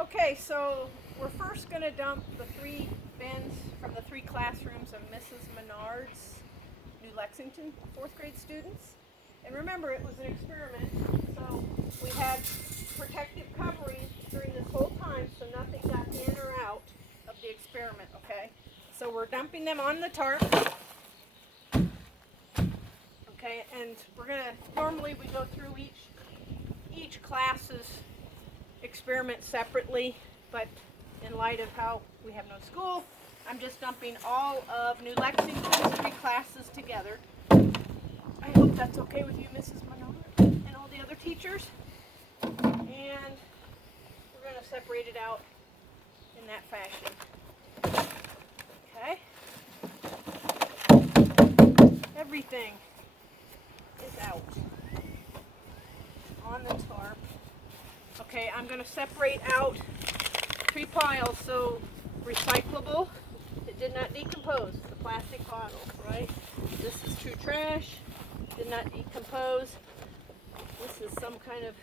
Okay, so we're first going to dump the 3 bins from the 3 classrooms of Mrs. Menard's New Lexington 4th grade students. And remember, it was an experiment, so we had protective covering during this whole time so nothing got in or out of the experiment, okay? So we're dumping them on the tarp. Okay, and we're going to, normally we go through each class's experiment separately, but in light of how we have no school, I'm just dumping all of New Lexington's 3 classes together. I hope that's okay with you, Mrs. Menard, and all the other teachers. And we're going to separate it out in that fashion. Okay? Everything is out on the tarp. Okay, I'm going to separate out 3 piles. So recyclable, it did not decompose, the plastic bottles, right? This is true trash, did not decompose. This is some kind of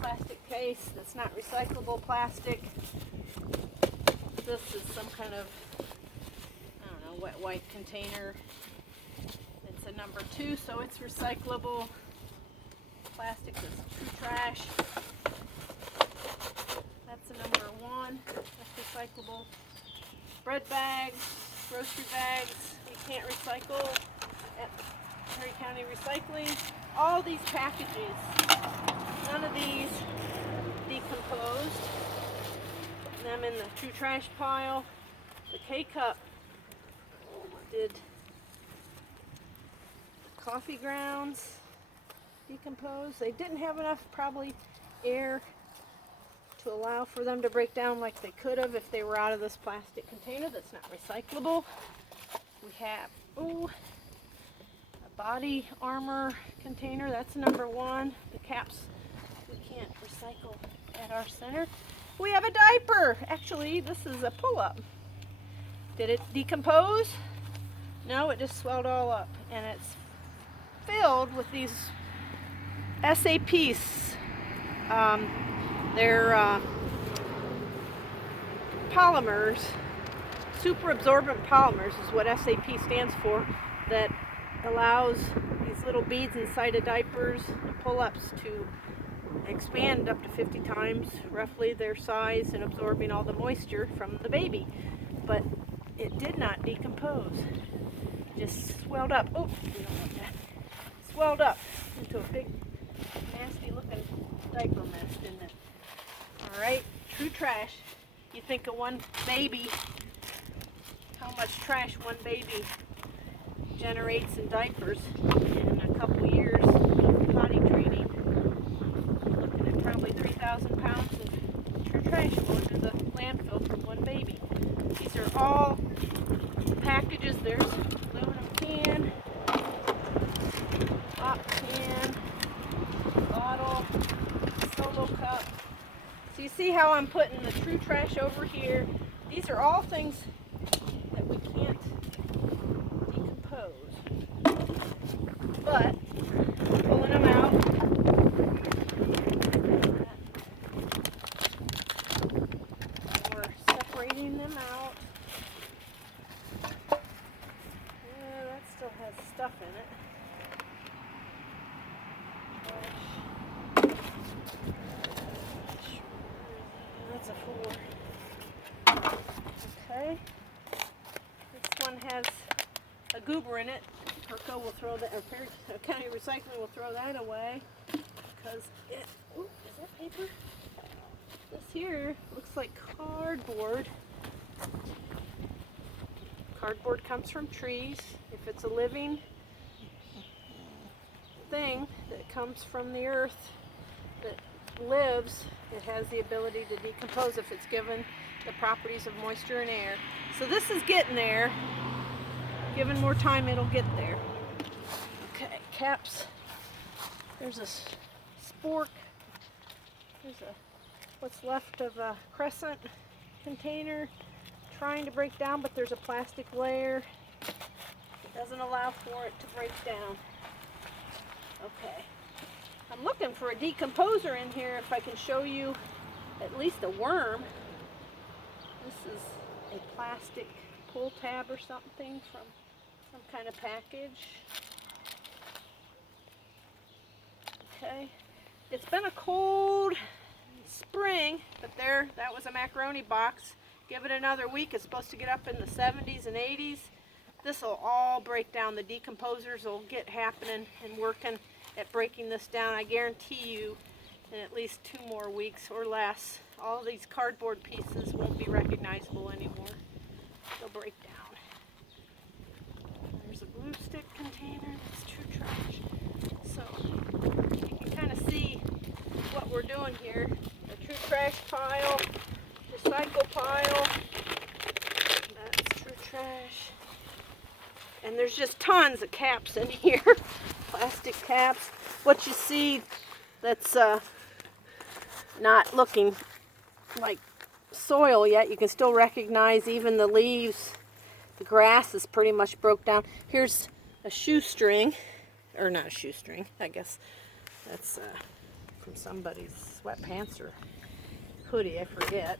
plastic case that's not recyclable plastic. This is some kind of, I don't know, wet white container. It's a number 2, so it's recyclable. Plastic is true trash. That's a number 1, that's recyclable. Bread bags, grocery bags, we can't recycle at Perry County Recycling. All these packages, none of these decomposed. Putting them in the true trash pile. The K-cup did coffee grounds decompose. They didn't have enough probably air to allow for them to break down like they could have if they were out of this plastic container that's not recyclable. We have a body armor container, that's number 1. The caps we can't recycle at our center. We have a diaper. Actually, this is a pull-up. Did it decompose? No, it just swelled all up, and it's filled with these SAPs. They're polymers, super absorbent polymers is what SAP stands for, that allows these little beads inside of diapers and pull-ups to expand up to 50 times roughly their size and absorbing all the moisture from the baby. But it did not decompose. It just swelled up. Oh, we don't want that. Swelled up into a big, nasty looking diaper mess, didn't it? Alright, true trash. You think of one baby, how much trash one baby generates in diapers in a couple years of potty training. Looking at probably 3,000 pounds of true trash going to the landfill from one baby. These are all packages. There's aluminum can, pop can, bottle, solo cup. So you see how I'm putting the true trash over here. These are all things that we can't decompose. But pulling them out. We're separating them out. Yeah, that still has stuff in it. That's a 4. Okay. This one has a goober in it. Perco will throw that, or Perry County Recycling will throw that away because it. Ooh, is that paper? This here looks like cardboard. Cardboard comes from trees. If it's a living thing that comes from the earth that lives, it has the ability to decompose if it's given the properties of moisture and air. So this is getting there. Given more time, it'll get there. Okay, caps. There's a spork. There's what's left of a crescent container trying to break down, but there's a plastic layer. It doesn't allow for it to break down. Okay. I'm looking for a decomposer in here if I can show you at least a worm. This is a plastic pull tab or something from some kind of package. Okay, it's been a cold spring, but there, that was a macaroni box. Give it another week, it's supposed to get up in the 70s and 80s. This will all break down. The decomposers will get happening and working at breaking this down. I guarantee you in at least 2 more weeks or less, all these cardboard pieces won't be recognizable anymore. They'll break down. There's a glue stick container. That's true trash. So you can kind of see what we're doing here. A true trash pile, recycle pile. That's true trash. And there's just tons of caps in here. Plastic caps. What you see that's not looking like soil yet, you can still recognize even the leaves. The grass is pretty much broke down. Here's a shoestring, or not a shoestring, I guess that's from somebody's sweatpants or hoodie, I forget.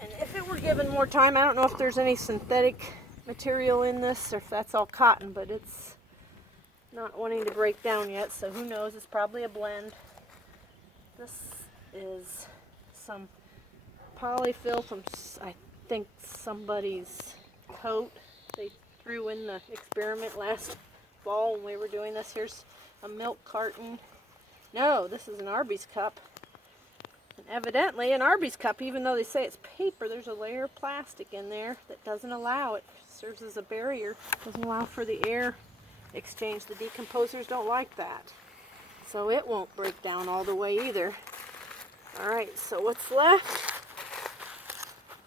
And if it were given more time, I don't know if there's any synthetic material in this or if that's all cotton, but it's not wanting to break down yet, so who knows, it's probably a blend. This is some polyfill from, I think, somebody's coat they threw in the experiment last fall when we were doing this. Here's a milk carton. No, this is an Arby's cup. And evidently an Arby's cup, even though they say it's paper, there's a layer of plastic in there that doesn't allow it. Serves as a barrier, doesn't allow for the air exchange. The decomposers don't like that. So it won't break down all the way either. Alright, so what's left?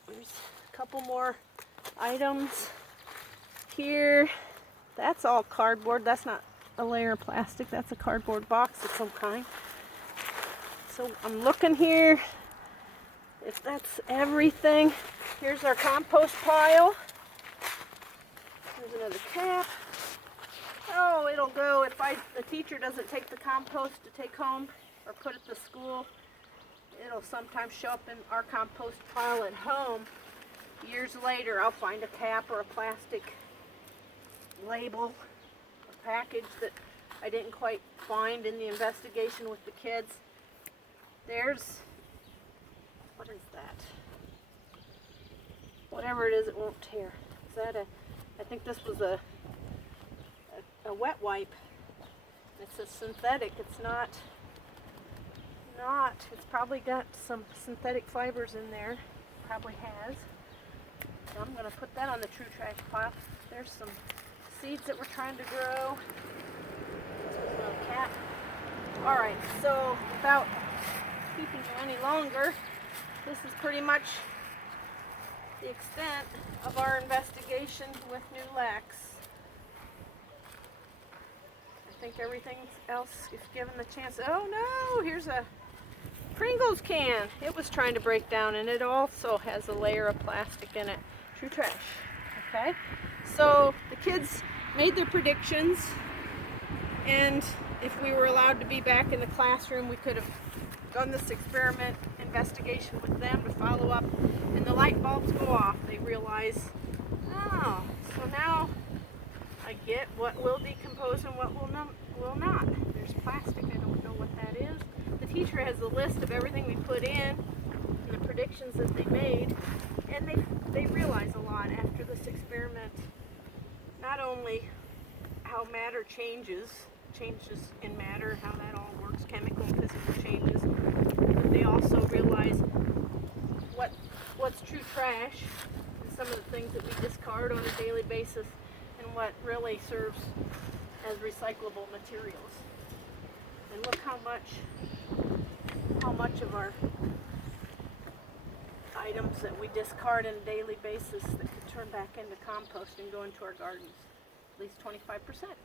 There's a couple more items here. That's all cardboard. That's not a layer of plastic. That's a cardboard box of some kind. So I'm looking here if that's everything. Here's our compost pile. There's another cap. Oh, it'll go if the teacher doesn't take the compost to take home or put it to school. It'll sometimes show up in our compost pile at home. Years later, I'll find a cap or a plastic label, a package that I didn't quite find in the investigation with the kids. There's, what is that? Whatever it is, it won't tear. Is that I think this was a wet wipe. It's a synthetic. It's not, it's probably got some synthetic fibers in there. Probably has. So I'm going to put that on the true trash pile. There's some seeds that we're trying to grow. This was a little cat. Alright, so without keeping you any longer, this is pretty much the extent of our investigation with new Lex. I think everything else is given the chance. Oh no, here's a Pringles can. It was trying to break down, and it also has a layer of plastic in it. True trash. Okay, so the kids made their predictions, and if we were allowed to be back in the classroom, we could have done this experiment investigation with them to follow up, and the light bulbs go off. They realize, oh, so now I get what will decompose and what will not. There's plastic, I don't know what that is. The teacher has a list of everything we put in and the predictions that they made, and they realize a lot after this experiment. Not only how matter changes in matter, how that all works, chemical and physical changes, but they also realize what's true trash and some of the things that we discard on a daily basis and what really serves as recyclable materials. And look how much of our items that we discard on a daily basis that could turn back into compost and go into our gardens. At least 25%.